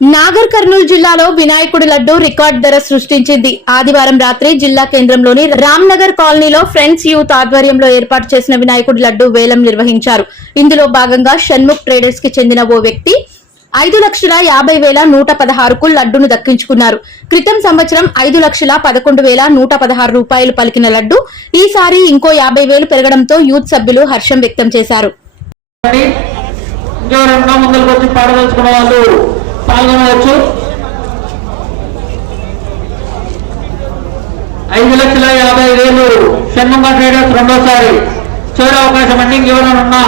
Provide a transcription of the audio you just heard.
నాగర్ కర్నూలు జిల్లాలో వినాయకుడి లడ్డు రికార్డ్ ధర సృష్టించింది. ఆదివారం రాత్రి జిల్లా కేంద్రంలోని రామ్నగర్ కాలనీలో ఫ్రెండ్స్ యూత్ ఆధ్వర్యంలో ఏర్పాటు చేసిన వినాయకుడి లడ్డు వేలం నిర్వహించారు. ఇందులో భాగంగా షణ్ముఖ్ ట్రేడర్స్ కి చెందిన ఓ వ్యక్తి 5,50,116కు లడ్డును దక్కించుకున్నారు. క్రితం సంవత్సరం 5,11,116 రూపాయలు పలికిన లడ్డు ఈసారి ఇంకో 50,000 పెరగడంతో యూత్ సభ్యులు హర్షం వ్యక్తం చేశారు. పాల్గొనవచ్చు. 5,50,000 షణ్ముఖ ట్రేడర్స్ రెండోసారి చివరి అవకాశం అండి. ఇంకెవరైనా